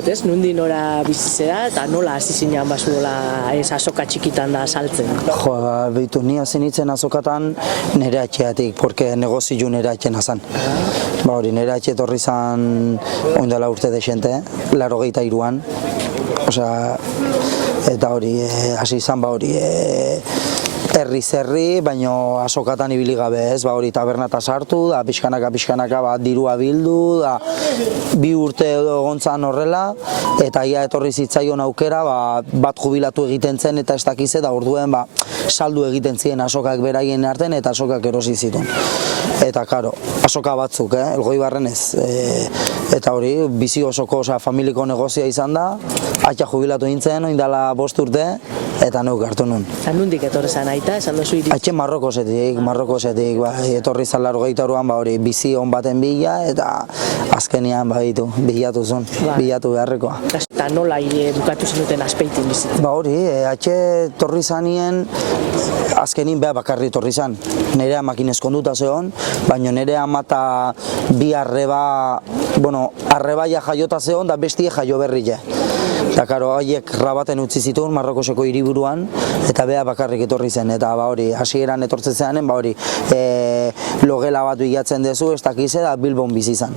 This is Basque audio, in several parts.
bat, ez? Nundi nora bizizera eta nola hasi zinean bazuela azoka txikitan da saltzen? Jo, behitu, ni hasi nintzen azokatan nire atxeatik, porque negozio nire atxena zan. Hori, nire atxe etorri zan oindala urte desente, 83an. Osea, eta hori, hasi izan hori, herri, baino azokatan ibili gabe, ez, hori tabernata sartu, da pixkanaka dirua bildu, da 2 urte egontzan horrela, eta ia etorri zitzaion aukera, bat jubilatu egiten zen eta ez dakize, da orduen saldu egiten ziren azokak beraien arten eta azokak erosi zituen. Eta, karo, azoka batzuk, Elgoibarren ez. Eta hori, bizi osoko, familiko negozia izan da, atxa jubilatu nintzen, oindala 5 urte, eta neuk hartu nun. Eta nundik etorri zan aita, esan dozu iritsi? Atxe Marrokosetik, etorri zan 82an, hori, bizi hon baten bila, eta azkenian, bilatu zuen, bilatu beharrekoa. Eta nola bukatu zenuten Azpeitin bizitzen? Hori, atxe etorri zanien, azkenin beha bakarri etorri zan. Nire amakin eskonduta zeon, baina nire amata 2 arrebaia jaiota zeon, da bestie jaio berrile. Eta karo, haiek Rabaten utzi zituen, Marrokoseko hiriburuan, eta beha bakarrik etorri zen, eta hori, hasieran etortzen zeanen, logela bat bilatzen dezu, ez dakize da Bilbon bizi zan.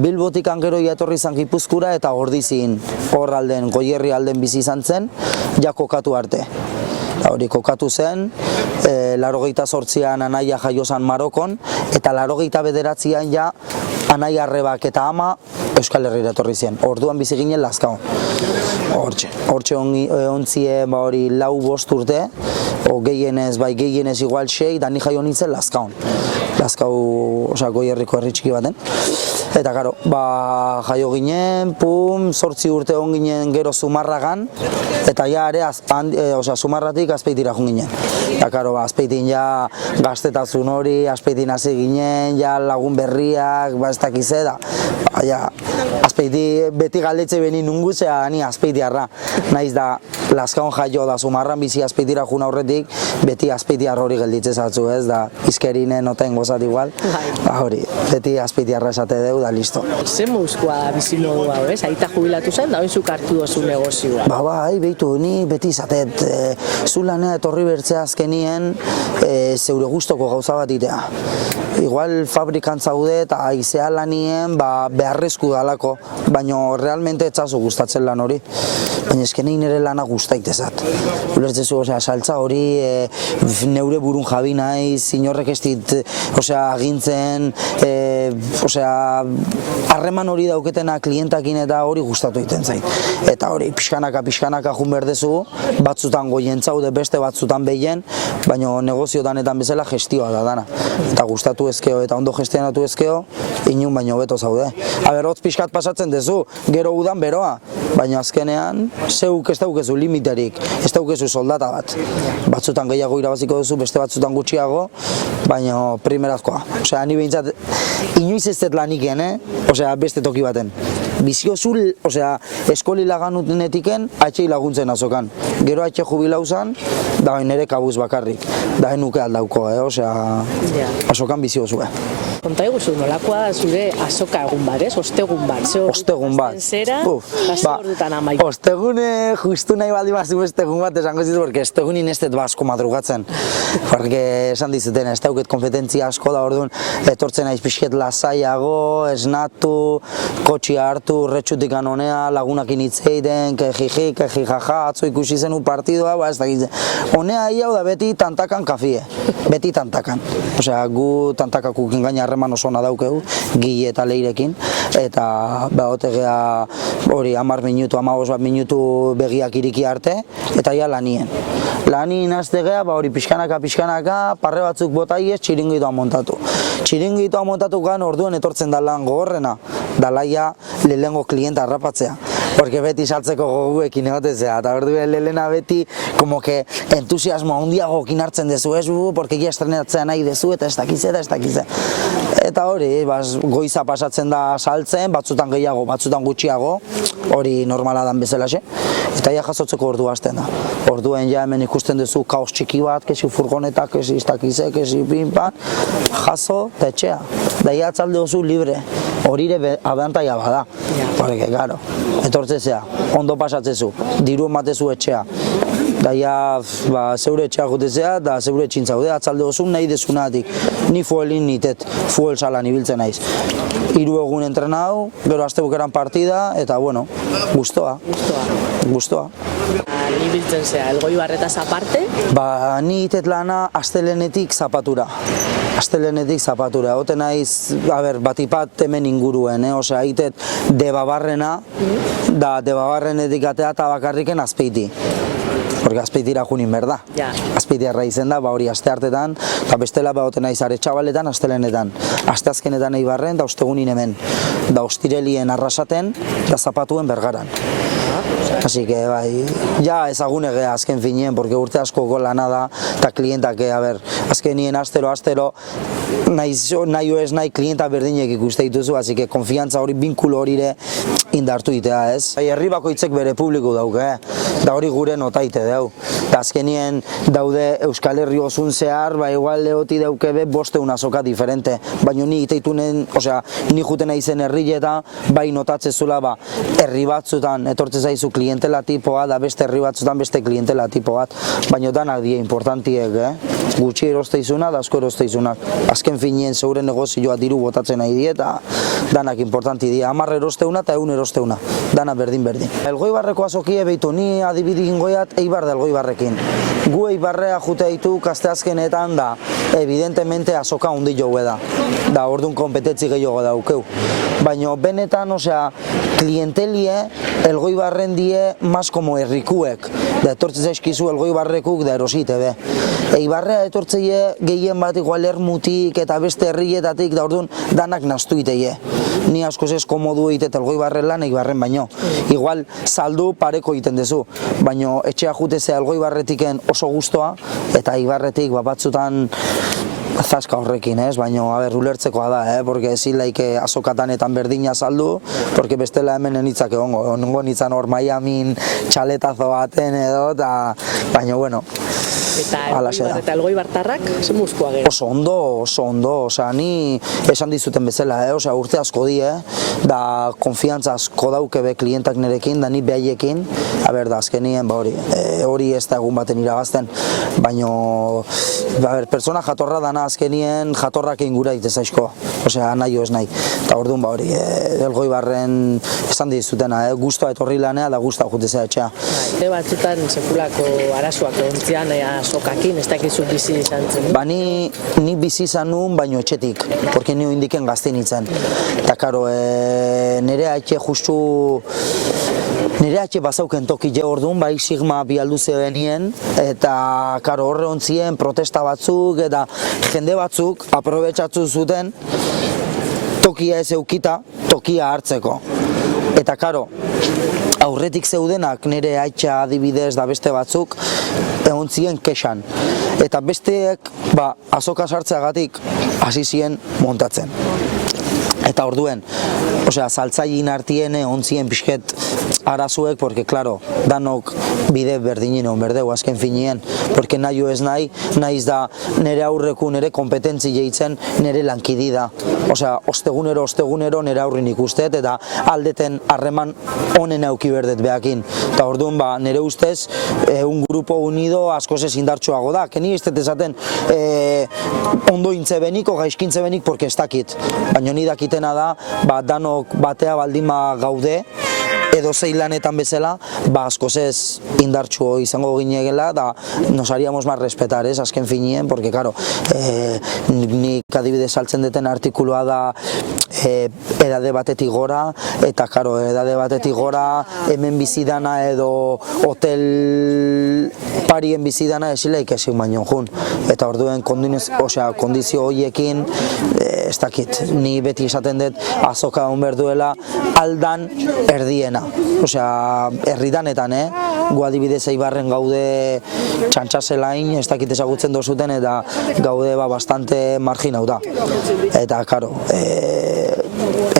Bilbotik gero etorri zan Gipuzkura, eta Ordizin, hor alden, Goierri alden bizi izan zen, ja kokatu arte. Hori kokatu zen, 88an anaia jaio zan Marokon, eta 89an ja anaia arrebak eta ama Euskal Herrira etorri zen. Orduan bizi ginen Lazkaon. Hortxe ontzie 4-5 urte, gehienez igual 6, da ni jaio nintzen Lazkaon. Lazkau, Goierriko herri txiki baten. Eta karo, jaio ginen, 8 urte hon ginen gero Zumarragan, eta ja ere Zumarratik Azpeitira joan ginen. Eta karo, Azpeitin ja gaztetazun hori, Azpeitin hasi ginen, ja lagun berriak, ez dakize da. Azpeiti beti galdetze benin nunguzea, ni Azpeitiarra. Naiz da, Lazkaon jaio da Zumarran bizi Azpeitira jun aurretik, beti Azpeitiarra hori gelditze zatzu, ez da, izkerinen noten gozat igual. Hori, beti Azpeitiarra esate deu, da listo. Zer mouzkoa bizimodu hau, ez? Aita jubilatu zen, da oinzuk hartu dozu negozioa. Behitu, ni beti izatet, zulanea etorri bertzea azkenien zeure gustoko gauza bat itea. Igual fabrikan zaude eta aizea lanien beharrezku dalako, baina realmente etzazu gustatzen lan hori. Baina eskenei nire lana gustaitezat. Ulertzezu, saltza hori neure burun jabi naiz, inorrek ez dit, agintzen, harreman hori dauketena klientakin eta hori gustatu egiten zait. Eta hori, pixkanaka jun berdezu, batzutan goien zaude, beste batzutan behien, baina negoziotanetan bezala gestioa da dana. Eta gustatu ezkeo eta ondo gestionatu ezkeo, inun baino beto zaude. Hotz pixkat pasatzen dezu, gero udan beroa, baina azkenean, zeuk ez daukezu limiterik, ez daukezu soldata bat. Batzutan gehiago irabaziko duzu, beste batzutan gutxiago, baina primerazkoa. Ni behintzat, inoiz ez dut laniken, beste toki baten. Biziozu, eskoli laganutnetiken, atxei laguntzen azokan. Gero atxe jubilau zan, da nire kabuz bakarrik. Da nuke aldauko, azokan biziozu. Konta eguzu, nolakoa zure azoka egun bat, ez? Ostegun bat. Ostegun bat. Ostegune, justu nahi baldi bazu ostegun bat, esango zitu, porque ostegunin ez dut asko madrugatzen. Porque esan dizuten, ez dauket konpetentzia asko da, orduan, etortzen naiz pixket lasaiago, esnatu, kotxia hartu, retxutik anonea, lagunakin hitzeiten, kejiji, kejijaja, atzo ikusi zenu partidua, ez dakitzen. Honea hau da beti tantakan kafie, beti tantakan. Gu tantakakukin gaina harreman oso ona daukegu, Gile eta Leirekin, eta otegea hori 10 minutu, 15 minutu begiak iriki arte, eta ja lanien. Lanien aztegea, hori pixkanaka, parre batzuk botaiez, txiringitoa montatu. Txiringitoa montatu gan orduan etortzen da lan gogorrena, dalaia lehengo klienta harrapatzea. porque beti saltzeko goguekin egotezea, eta orduen Elena beti, como que entusiasmo handiagokin hartzen dezu, ez, porque ja estrenatzea nahi dezu, eta ez dakize. Eta hori, goiza pasatzen da saltzen, batzutan gehiago, batzutan gutxiago, hori normala dan bezalaxe, eta ja jasotzeko ordua hasten da. Orduen ja hemen ikusten duzu kaos txiki bat, kesi furgonetak, kesi iztakize, kesi pinpan, jaso eta etxea. Da ja atzalde oso libre, hori ere abantaia bada, porque, claro, etortzezea, ondo pasatzezu, diru ematezu etxea. Da ja, zeure etxea gotezea, da zeure etxintza gode, atzalde oso nahi dezunatik. Ni fuelin nitet, fuel salan ibiltzen naiz. 3 egun entrenau, gero astebukeran partida, eta bueno, gustoa. Ni biltzen zea, Elgoibarretaz aparte? Ni itet lana astelenetik zapatura. Ote naiz, batipat hemen inguruen, osea, itet Debabarrena, da Debabarrenetik atea eta bakarriken Azpeiti. Porque Azpeitira junin berda. Azpeitiarra izen da, hori aste hartetan, eta bestela ote naiz Aretxabaletan, astelenetan. Asteazkenetan Eibarren, da ostegunin hemen. Da ostirelien Arrasaten, da Zapatuen Bergaran. Así que, ja ezagun egea azken finien, porque urte askoko lana da, eta klientak, azkenien astero, nahi ez nahi klienta berdinek ikuste dituzu, así que konfiantza hori, binkulo hori ere indartu itea, ez? Herri bakoitzek bere publiko dauke, da hori gure notaite dau. Da azkenien daude Euskal Herri osun zehar, igual leoti daukebe 500 azoka diferente, baina ni iteitunen, osea, ni juten aizen herrieta, bai notatzezula, herri batzutan etortze zaizu klientela tipoa, da beste herri batzutan beste klientela tipo bat, baina danak die importantiek, gutxi erosteizuna, da asko erosteizuna. Azken finien zeure negozioa diru botatzen nahi die, eta danak importanti die, 10 erosteuna eta 100 erosteuna, dana berdin. Elgoibarreko azokie behitu, ni adibidik ingoiat Eibar da Elgoibarrekin. Gu Eibarrea jute ditu asteazkenetan da, evidentemente azoka hundi jogue da orduan kompetetzi gehiago daukeu. Baina benetan, osea, klientelie Elgoibarren die mas como herrikuek, da etortze zaizkizu Elgoibarrekuk da erosite be. Eibarrea etortzeie gehien bat igual Ermutik eta beste herrietatik, da orduan danak nastu iteie. Ni askoz ez komodu eitet Elgoibarren lan Eibarren baino. Igual saldu pareko egiten dezu, baina etxea jutezea Elgoibarretiken oso gustoa, eta Eibarretik batzutan zaska horrekin, baina ulertzekoa da, porque zilaik azokatanetan berdina saldu, porque bestela hemen enitzak egongo nitzan hor Miamin txaletazo baten edo, baina bueno. Eta Elgoibartarrak, ze muskua gero? Oso ondo, osea, ni esan dizuten bezala, osea, urte asko die, da konfiantza asko daukebe klientak nerekin, da ni behaiekin, da azkenien, hori ez da egun baten iragazten, baina, pertsona jatorra dana azkenien jatorrak ingura ditezaizko, osea, nahi o ez nahi, eta orduan, Elgoibarren esan dizutena, guztua etorri lanea, da guztua jutezea etxea. Batzutan sekulako arazoak egontzian, sokakin, ez dakizu bizi izan zen? Ni bizi izan nuen, baino etxetik, porque ni indiken gazte nintzen. Eta, karo, nire haitxe justu, nire haitxe bazauken toki je orduan, bai Sigma bialdu zebenien, eta, karo, horre ontzien protesta batzuk, eta jende batzuk aprobetxatzu zuten tokia ez eukita, tokia hartzeko. Eta, karo, aurretik zeudenak nire haitxa adibidez da beste batzuk, egon ziren kexan. Eta besteek, azoka sartzeagatik hasi ziren montatzen. Eta orduen, saltzailin artien egon ziren pixket arazuek, porque, claro, danok bide berdinen egon berdeu azken finien, porque nahi ez nahi, nahiz da nire aurreku, nire kompetentzi jeitzen, nire lankidi da. Ostegunero nire aurrin ikustet, eta aldeten harreman honen auki berdet behakin. Eta orduan, nire ustez, un grupo unido askoz ez indartsuago da. Keni ez esaten ondo intze benik, o gaizkintze benik, porque ez dakit. Baina ni dakitena da, danok batea baldima gaude, edo zeilanetan bezala, askoz ez indartsuo izango ginegela, da nos haríamos más respetar, azken finien, porque, claro, nik adibidez saltzen deten artikuloa da edade batetik gora, eta, claro, edade batetik gora, hemen bizidana edo hotel parien bizidana esileik ezin baino jun. Eta orduen kondizio horiekin, ez dakit, ni beti esaten dut azoka hon berduela aldan erdiena. dena. Osea, herridanetan, gu adibidez Eibarren gaude txantxaselain, ez dakit ezagutzen dozuten, eta gaude bastante marginauta. Eta, karo,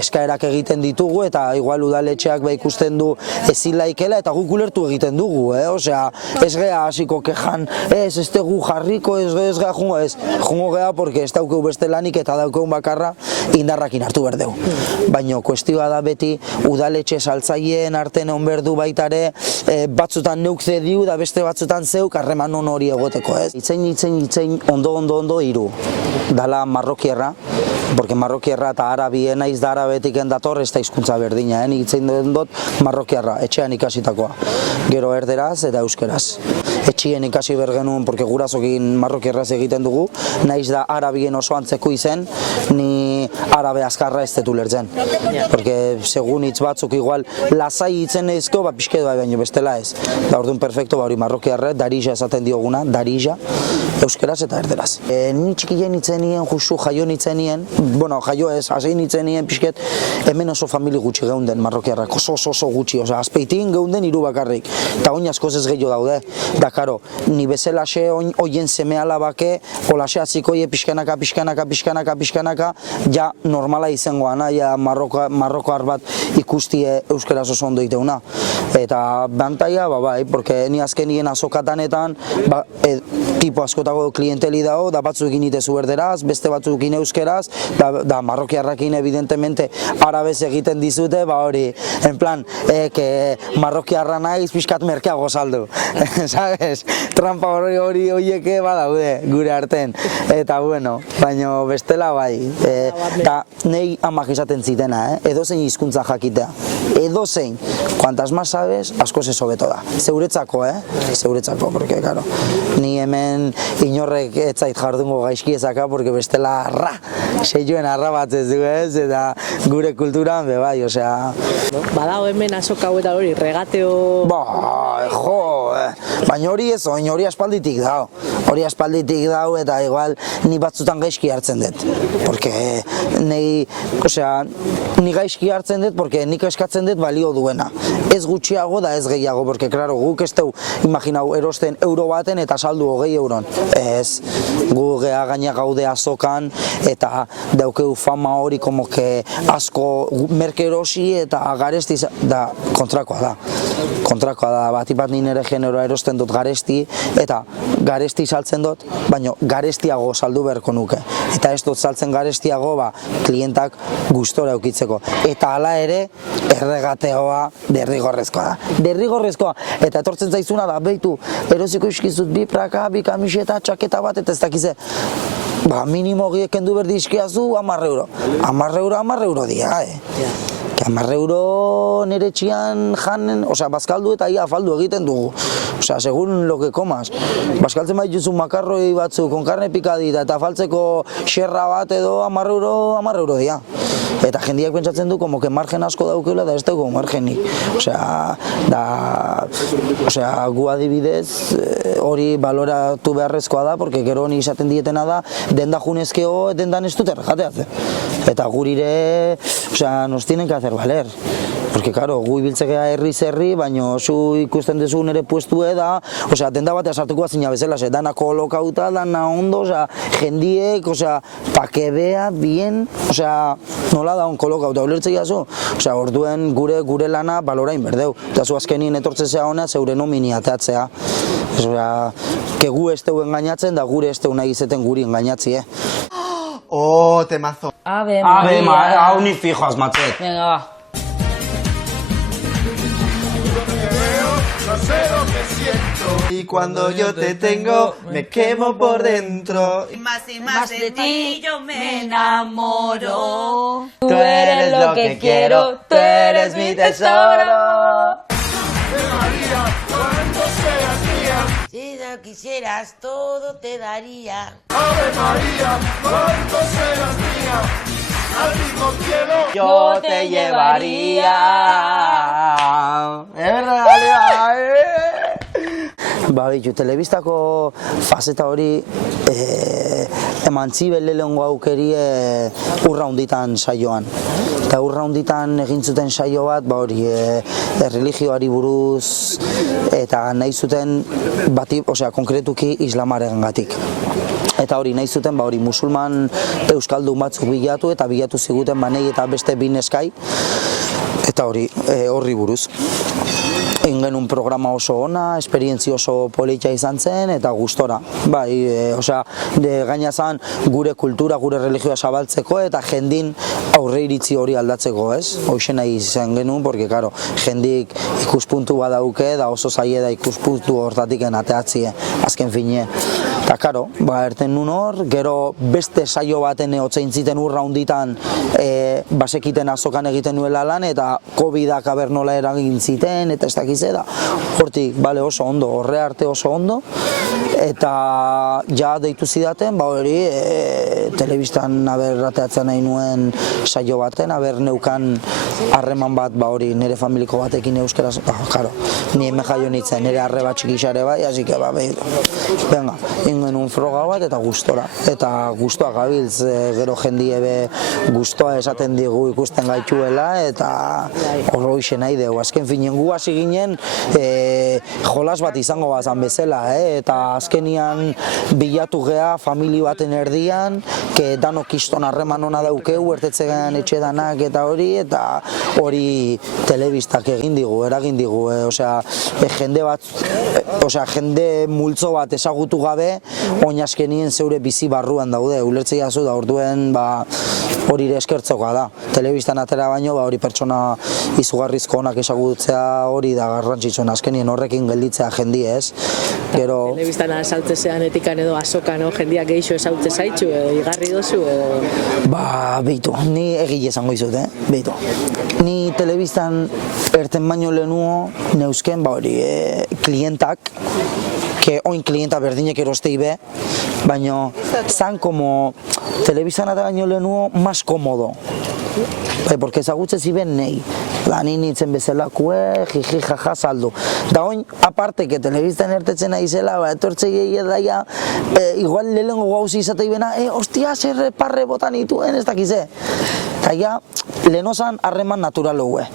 eskaerak egiten ditugu, eta igual udaletxeak ikusten du ezin laikela, eta guk ulertu egiten dugu, osea, ez gea hasiko kejan, ez dugu jarriko, ez gea jungo, jungo gea, porque ez daukeu beste lanik eta daukeun bakarra indarrakin hartu berdeu. Baina kuestioa da beti udaletxe saltzaileen artean egon berdu baitare, batzutan neuk zediu da beste batzutan zeuk harreman on hori egoteko, ez? Itzein ondo hiru, dala marrokierra, porque marrokierra eta arabien naiz da arabetik dator ez da hizkuntza berdina, itzein dut marrokiarra, etxean ikasitakoa, gero erderaz eta euskeraz. Etxien ikasi bergenuen, porque gurasokin marrokiarraz egiten dugu, naiz da arabien oso antzeko izen, ni arabe azkarra ez detu lertzen. Porque segun hitz batzuk igual lasai hitzen ezko, pixket bai baino bestela ez. Da orduan perfecto, hori marrokiarra, darija esaten dioguna, darija, euskeraz eta erderaz. Ni txikien itzenien, justu jaio nitzenien, bueno, jaio ez, hasi nitzenien pixket, hemen oso famili gutxi geunden marrokiarrak, oso gutxi, osea, azpeitin geunden hiru bakarrik, eta oin askoz ez gehiago daude. Da, karo, ni bezalaxe oien seme alabake, olaxe atzikoie pixkanaka, ja normala izangoana, ja marrokoar bat ikustie euskeraz oso ondo iteuna. Eta bantaia, bai, porque ni azkenien azokatanetan, tipo askotako klienteli dago, da batzuekin itezu erderaz, beste batzuekin euskeraz, da marrokiarrakin evidentemente arabez egiten dizute, hori, en plan, marrokiarra naiz pixkat merkeago saldu, sabes? Trampa hori horieke badaude gure arten, eta bueno, baina bestela bai, eta nahi amak izaten zitena, edozein hizkuntza jakitea, edozein, kuantas más sabes, asko ze hobeto da, zeuretzako, zeuretzako, porque, claro, ni hemen inorrek etzait jardungo gaizki ezaka, porque bestela seioen arra bat ez du ez, eta gure kulturan, bai, osea... Badago hemen azoka hau eta hori, regateo... Baina hori ez, hori aspalditik dao. Hori aspalditik dao eta igual ni batzutan gaizki hartzen dut. Porque ni gaizki hartzen dut, porque nik eskatzen dut balio duena. Ez gutxiago da ez gehiago, porque, claro, guk ez dugu, imaginau, erosten euro baten eta saldu 20 euron. Ez, gu gea gaina gaude azokan eta daukeu fama hori como que asko merke erosi eta garesti da kontrakoa da. Kontrakoa da, batipat nire generoa erosten dut garesti eta garesti saltzen dut, baina garestiago saldu beharko nuke. Eta ez dut saltzen garestiago, klientak gustora eukitzeko. Eta hala ere, erregateoa derrigorrezkoa da. Derrigorrezkoa. Eta etortzen zaizuna da, behitu, erosiko iskizut bi praka, bi kamiseta, txaketa bat, eta ez dakize. Minimo kendu berdi iskiazu, 10 euro. 10 euro dia, 10 euro nire txian janen, osea, bazkaldu eta ia afaldu egiten dugu. Osea, segun lo que comas. Bazkaltzen baituzu makarroi batzu, con carne picadita, eta afaltzeko xerra bat edo 10 euro dia. Eta jendiak pentsatzen du, como que margen asko daukeula, da ez dugu margenik. Osea, gu adibidez, hori baloratu beharrezkoa da, porque gero honi izaten dietena da, denda junezkeo, dendan ez dut erregateatzen. Eta gurire, osea, nos tienen que hacer valer. Porque, claro, gu ibiltzekea herri, baina zu ikusten duzu nire puestue da, osea, denda batea sartuko azina bezala, dana kolokauta, dana ondo, osea, jendiek, osea, pa que vea bien, osea, nola da on kolokauta, ulertzei jazu? Osea, orduen gure lana balorain berdeu. Eta zu azkenien etortzea hona zeure nomini ateatzea. Osea, que gu ez teu engainatzen, da gure ez teu nahi izeten guri engainatzi, Oh, temazo. Ave María. Hau ni fijo asmatzet. Venga, va. No sé lo que siento. Y cuando yo te tengo, me quemo por dentro. Más y más de ti yo me enamoro. Tú eres lo que quiero, tú eres mi tesoro. Si lo quisieras, todo te daría. Ave María, cuánto serás mía. Al mismo cielo Yo te llevaría. Es verdad, Ba, bitu, telebistako fazeta hori eman zibele lehengo aukerie urra hunditan saioan. Eta urra hunditan egin zuten saio bat, ba hori, religioari buruz eta nahi zuten bati, osea, konkretuki islamaren gatik. Eta hori nahi zuten, ba hori, musulman euskaldun batzuk bilatu eta bilatu ziguten banei eta beste bineskai eta hori, horri buruz. Egin genuen programa oso ona, esperientzia oso polita izan zen eta gustora. Bai, osea, gaina zan gure kultura, gure religioa zabaltzeko eta jendin aurre iritzi hori aldatzeko, ez? Hoxe nahi izan genuen, porque, claro, jendik ikuspuntu badauke da oso zaie da ikuspuntu hortatik ateatzie, azken fine. Eta, claro, ba, erten nun hor, gero beste saio baten otzein ziten urra hunditan basekiten azokan egiten nuela lan eta COVID-ak abernola eragin ziten eta ez dakize da. Hortik, bale, oso ondo, horre arte oso ondo eta ja deitu zidaten, ba hori, telebistan aber ateatzen nahi nuen saio baten, aber neukan harreman bat, ba hori, nire familiko batekin euskaraz, karo, ni hemen jaio nintzen, nire arre bat txikixare bai, así que, ba, venga, ingen un froga bat eta gustora, eta gustoa gabiltz, gero jendie be gustoa esaten digu ikusten gaituela, eta hori nahi dugu, azken finen gu hasi ginen, jolas bat izango bazan bezala, eta azkenian bilatu gea famili baten erdian, que danok kiston harreman ona daukeu, ertetzean etxe danak eta hori telebistak egin digu, eragin digu, osea, jende bat, osea, jende multzo bat ezagutu gabe, oin azkenien zeure bizi barruan daude, ulertzea zu da orduen, ba, hori ere eskertzoka da. Telebistan atera baino, ba, hori pertsona izugarrizko onak ezagutzea hori da garrantzitsuen, azkenien horrekin gelditzea jendi, ez? Gero... Telebistan asaltzezean etikan edo azokan jendiak geixo ezagutze zaitxu edo igarri dozu edo... Ba, beitu, ni egile esango izut, beitu. Ni telebistan erten baino lehenuo neuzken, ba hori, klientak, que oin klienta berdinek erostei be, baina zan como telebistan eta baino lehenuo más cómodo. Porque ezagutze ziben nei, ni nintzen bezalakue, jiji, jaja, saldu. Da oin, aparte, que telebistan ertetzen aizela, etortzei egia daia, igual lehengo gauzi izatei bena, ostia, zer parre botan ituen, ez dakize. Eta ja, lehenozan harreman natural hogue.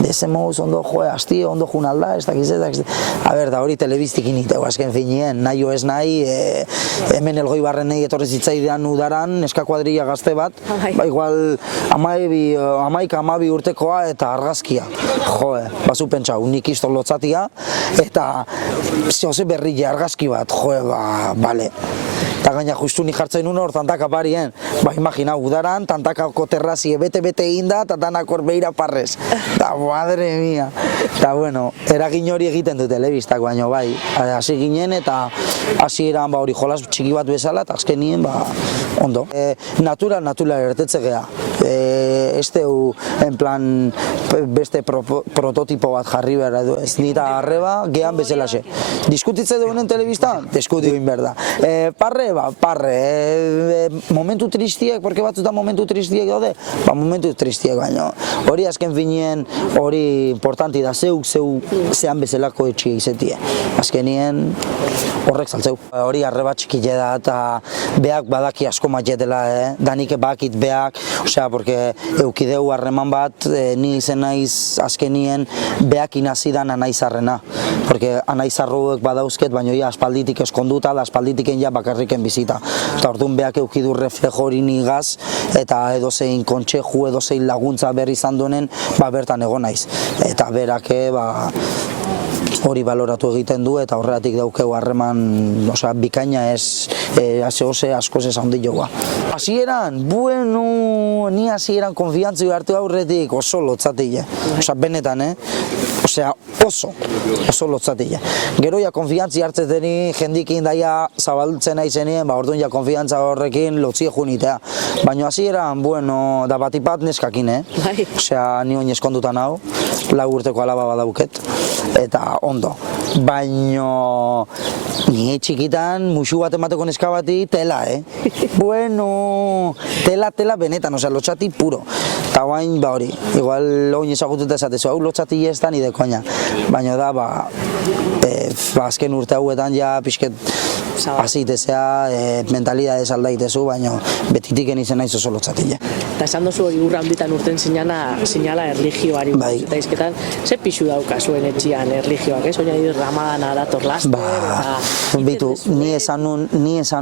Dezen moz, ondo joe, asti, ondo jun alda, ez dakize, a ber, da hori telebistik initeu, azken finien, nahi o ez nahi, hemen Elgoi Barrenei etorri zitzaidean udaran, eska kuadrilla gazte bat, ba igual, amabi urtekoa eta argazkia. Joe, bazu pentsau, nik isto lotzatia, eta zehose berrile argazki bat, joe, ba, bale. Eta gaina justu ni jartzen nuen hor tantaka parien. Ba, imagina, udaran, tantakako terrazie bete-bete inda, eta danak hor beira parrez. Da, madre mia. Eta, bueno, eragin hori egiten du telebistak, baina bai, hasi ginen eta hasi eran, ba, hori jolas txiki bat bezala, eta azkenien, ba, ondo. Natura ertetze geha. Esteu, en plan, beste prototipo bat jarri behar edo ez. Nita arreba, gehan bezalaxe. Diskutitze dugenen telebistan? Diskuti egin behar da. Parre, ba, parre. Momentu tristiek, porque batzutan momentu tristiek daude? Ba, momentu tristiek baino. Hori azken finien, hori importanti da zeu zean bezalako etxia izetie. Azkenien, horrek saltzeu. Hori arreba txikile da eta beak badaki asko matxetela, danik bakit beak, osea, porque eukideu harreman bat, ni izen naiz azkenien beak inazidan anaizarrena. Porque anaizarruek badauzket, baina ja aspalditik eskonduta, da aspalditiken ja bakarriken bizita. Eta orduan beak eukidu reflejo hori nigaz, eta edozein kontxeju, edozein laguntza berri izan duenen, ba bertan egon naiz. Eta berake, ba... hori baloratu egiten du eta horregatik daukeu harreman, osea, bikaina ez, askoz ez handi joa. Hasieran, bueno, ni hasieran konfiantzio hartu aurretik oso lotzatile. Osea, benetan, osea, oso lotzatile. Gero ja konfiantzi hartzeteni jendikin daia zabaltzen naizenien, ba orduan ja konfiantza horrekin lotzie junitea. Baina hasieran, bueno, da batipat neskakin, osea, ni oin eskondutan hau, 4 urteko alaba badauket, eta ondo. Baino, ni txikitan, musu bat emateko neska bati, tela, Bueno, tela benetan, osea, lotxati puro. Eta guain, ba hori, igual oin ezagututa esatezu, hau lotxati ez da ni de koina. Baina da, azken urte hauetan ja pixket azitezea, mentalidadez aldaitezu, baina betitik enizen naiz oso lotxatile. Eta esan dozu hori urra handitan urten sinala erlijioari. Bai. Eta izketan, ze pixu dauka zuen etxian erlijioak, ez? Oina dir Ramadana dator laster, Bitu, ni esan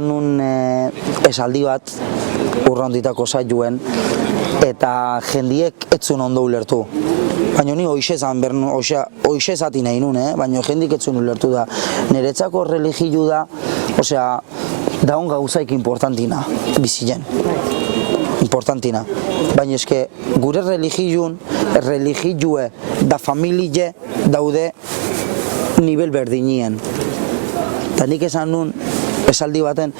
nun esaldi bat urra handitako saioen, eta jendiek etzun ondo ulertu. Baina ni hoxe zati nahi nun, baina jendik etzun ulertu da. Niretzako religio da, osea, da hon gauzaik importantina, bizilen. Importantina. Baina eske, gure religioe da familie daude nivel berdinien. Eta nik esan nun, esaldi baten,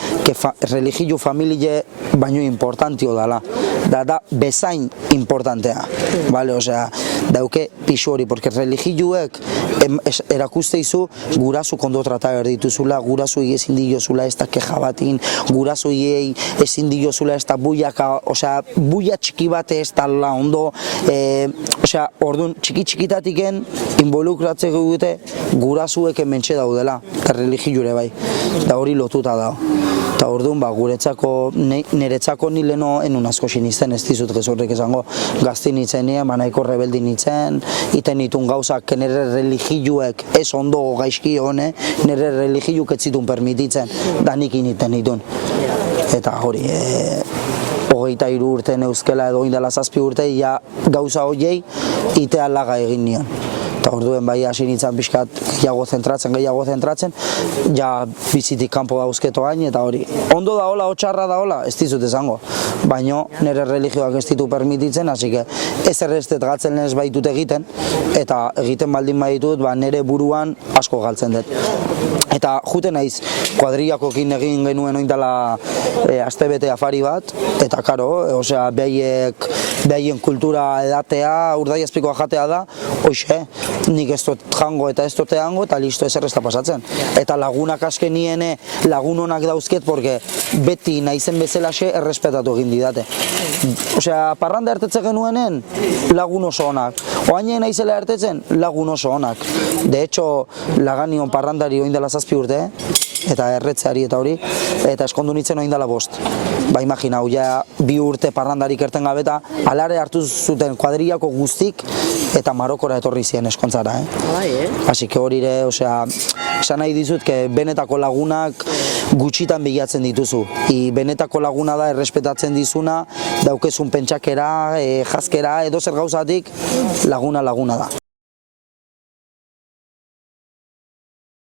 religio familie baino importantio dala. Da bezain importantea. Vale, osea, dauke pixu hori, porque religioek erakuste izu gurasu kondo trata erdituzula, gurasu ezin diozula ez da keja batin, gurasu ezin diozula ez da buiaka, osea, buia txiki bate ez da la ondo, osea, orduan txiki-txikitatiken involukratzeko dute gurasuek mentxe daudela, eta religiore bai, da hori lotuta da. Eta orduan, niretzako ni leno enun asko sinisten, ez dizut gezurrik esango, gazti nintzen nien, nahiko rebeldi nintzen, iten nitun gauzak nire religioek ez ondo gaizki hone, nire religioek ez zitun permititzen, da nik initen nitun. Eta hori, 23 urte neuzkela edo indela 7 urte, ja gauza horiei itea laga egin nion. Eta orduen bai hasi nintzen pixkat gehiago zentratzen, ja bizitik kanpo dauzketo gain, eta hori. Ondo da hola, otxarra da hola, ez dizut esango. Baina nire religioak ez ditu permititzen, hasi que ez errestet gatzen ez baitut egiten, eta egiten baldin baitut, nire buruan asko galtzen dut. Eta juten naiz, kuadrillakokin egin genuen oindala astebete afari bat, eta karo, osea, behaien kultura edatea, urdaiazpikoa jatea da, hoxe, nik ez dut jango eta ez dute hango, eta listo ez errezta pasatzen. Eta lagunak asken niene lagun honak dauzket, porque beti naizen bezalaxe errespetatu egin didate. Osea, parranda ertetze genuenen, lagun oso honak. Oainen naizela ertetzen, lagun oso honak. De hecho, laganion parrandari oindela 7 urte, eta erretzeari eta hori, eta eskondu nintzen oindela 5. Ba, imaginau, ja 2 urte parrandarik erten gabeta, alare hartu zuten kuadrillako guztik, eta Marokora etorri ziren eskontzara, Asi que hori ere, osea, esan nahi dizut, benetako lagunak gutxitan bilatzen dituzu. Benetako laguna da errespetatzen dizuna, daukezun pentsakera, jazkera, edo zer gauzatik, laguna da.